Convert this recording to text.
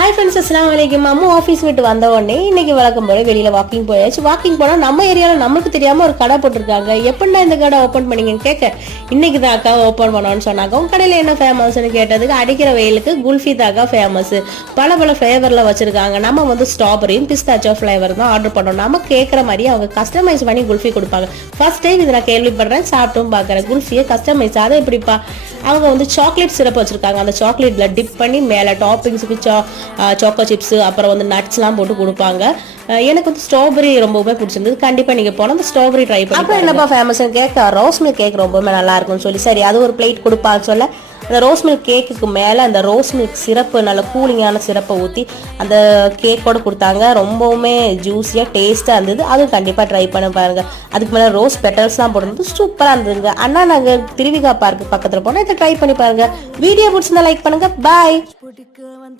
Hi friends, அஸ்ஸலாமு அலைக்கும். அம்மா ஆஃபீஸ் விட்டு வந்த உடனே இன்னைக்கு வழக்கம் போல வெளியில் வாக்கிங் போயாச்சு. வாக்கிங் போனால் நம்ம ஏரியாவில் நமக்கு தெரியாமல் ஒரு கடை போட்டிருக்காங்க. எப்படின்னா இந்த கடை ஓப்பன் பண்ணீங்கன்னு கேட்க, இன்னைக்கு தான் அக்கா ஓப்பன் பண்ணோன்னு சொன்னாங்க. உங்க கடையில் என்ன ஃபேமஸ்ன்னு கேட்டதுக்கு, அடிக்கிற வெயிலுக்கு குல்ஃபி தாக்கா ஃபேமஸ், பல பல ஃப்ளேவரில் வச்சிருக்காங்க. நம்ம வந்து ஸ்ட்ராபெரியும் பிஸ்தாச்சோ ஃப்ளேவர் தான் ஆர்டர் பண்ணோம். நம்ம கேட்குற மாதிரி அவங்க கஸ்டமைஸ் பண்ணி குல்ஃபி கொடுப்பாங்க. ஃபர்ஸ்ட் டைம் இதை நான் கேள்விப்படுறேன், சாப்பிட்டும் பார்க்குறேன். குல்ஃபியை கஸ்டமைஸ், அதை எப்படிப்பா? அவங்க வந்து சாக்லேட் சிரப் வச்சிருக்காங்க. அந்த சாக்லேட்ல டிப் பண்ணி மேலே டாப்பிங்ஸுக்கு சாக்கோ சிப்ஸ் அப்புறம் வந்து நட்ஸ்லாம் போட்டு கொடுப்பாங்க. எனக்கு வந்து ஸ்ட்ராபெரி ரொம்பவே பிடிச்சிருந்தது. கண்டிப்பாக நீங்கள் போனால் அந்த ஸ்ட்ராபெரி ட்ரை பண்ணி. அப்புறம் என்னப்பா ஃபேமஸ்ன்னு கேட்க, ரோஸ் மில்க் கேக் ரொம்பவே நல்லா இருக்கும்னு சொல்லி, சரி அது ஒரு பிளேட் கொடுப்பான்னு சொல்ல, அந்த ரோஸ் மில்க் கேக்குக்கு மேலே அந்த ரோஸ் மில்க் சிரப்பு, நல்ல கூலிங்கான சிரப்பை ஊற்றி அந்த கேக்கோட கொடுத்தாங்க. ரொம்பவுமே ஜூஸியாக டேஸ்ட்டாக இருந்தது. அதுவும் கண்டிப்பாக ட்ரை பண்ண பாருங்க. அதுக்கு மேலே ரோஸ் பெட்டல்ஸ்லாம் போட்டுருந்து சூப்பராக இருந்ததுங்க. அண்ணா நாங்கள் திருவிகா பார்க்கு பக்கத்தில் போனால் இதை ட்ரை பண்ணி பாருங்க. வீடியோ பிடிச்சிருந்தா லைக் பண்ணுங்க. பாய்.